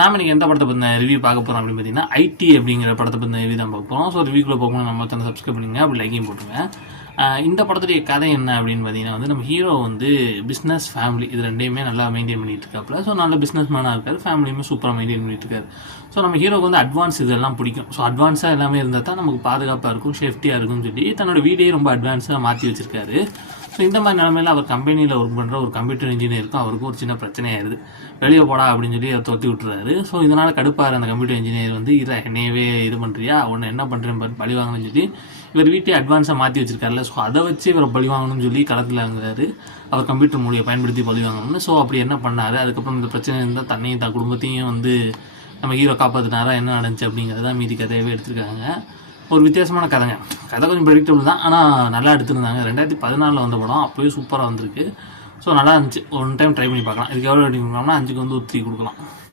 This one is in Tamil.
நாம் இன்றைக்கி எந்த படத்தை பற்றின ரிவ்யூ பார்க்க போகிறோம் அப்படின்னு பார்த்தீங்கன்னா ஐடி அப்படிங்கிற படத்தை பற்றின ரிவ்யூ தான் பார்க்க போகிறோம். ஸோ ரிவ்யூக்குள்ளே போகணும் நம்ம சேனல் சப்ஸ்கிரைப் பண்ணுங்க, அப்படி லைக்கையும் போட்டுருங்க. இந்த படத்துடைய கதை என்ன அப்படின்னு பார்த்தீங்கன்னா நம்ம ஹீரோ பிஸ்னஸ் ஃபேமிலி இது ரெண்டையுமே நல்லா மெயின்டைன் பண்ணிட்டு இருக்காப்புல. ஸோ நல்ல பிஸ்னஸ் மேனாக இருக்கார், ஃபேமிலியுமே சூப்பராக மெயின்டைன் பண்ணிட்டு இருக்காரு. ஸோ நம்ம ஹீரோக்கு அட்வான்ஸ் இதெல்லாம் பிடிக்கும். ஸோ அட்வான்ஸாக எல்லாமே இருந்தால் தான் நமக்கு பாதுகாப்பாக இருக்கும், சேஃப்டியாக இருக்கும்னு சொல்லி தன்னோட வீடையே ரொம்ப அட்வான்ஸாக மாற்றி வச்சிருக்காரு. ஸோ இந்த மாதிரி நிலமையில அவர் கம்பெனியில் ஒர்க் பண்ணுற ஒரு கம்ப்யூட்டர் இன்ஜினியருக்கும் அவருக்கும் ஒரு சின்ன பிரச்சனையாயிருது. வெளியே போடா அப்படின்னு சொல்லி அவர் தொத்தி விட்டுறாரு. ஸோ இதனால் கடுப்பார் அந்த கம்ப்யூட்டர் இன்ஜினியர் இதை என்னையவே இது பண்ணுறியா, ஒன்று என்ன பண்ணுறேன் பழி வாங்கணும்னு சொல்லி இவர் வீட்டை அட்வான்ஸாக மாற்றி வச்சிருக்காருல்ல. ஸோ அதை வச்சு இவரை பழி வாங்கணும்னு சொல்லி களத்தில் இறங்குறாரு, அவர் கம்ப்யூட்டர் மொழியை பயன்படுத்தி பழி வாங்கணும்னு. ஸோ அப்படி என்ன பண்ணார், அதுக்கப்புறம் இந்த பிரச்சனை இருந்தால் தன்னையும் தான் குடும்பத்தையும் நம்ம ஹீரோ காப்பாற்றினாரா, என்ன நடந்துச்சு அப்படிங்கிறத மீதி கதையவே எடுத்திருக்காங்க. ஒரு வித்தியாசமான கதைங்க. கதை கொஞ்சம் ப்ரெடிக்டபிள் தான், ஆனால் நல்லா எடுத்துருந்தாங்க. 2014 வந்த படம், அப்போயே சூப்பராக வந்திருக்கு. ஸோ நல்லா இருந்துச்சு. ஒன் டைம் ட்ரை பண்ணி பார்க்கலாம். இதுக்கு எவ்வளோ ரேட்டிங் கொடுக்கலாம்னா 5க்கு ஒரு 3 கொடுக்கலாம்.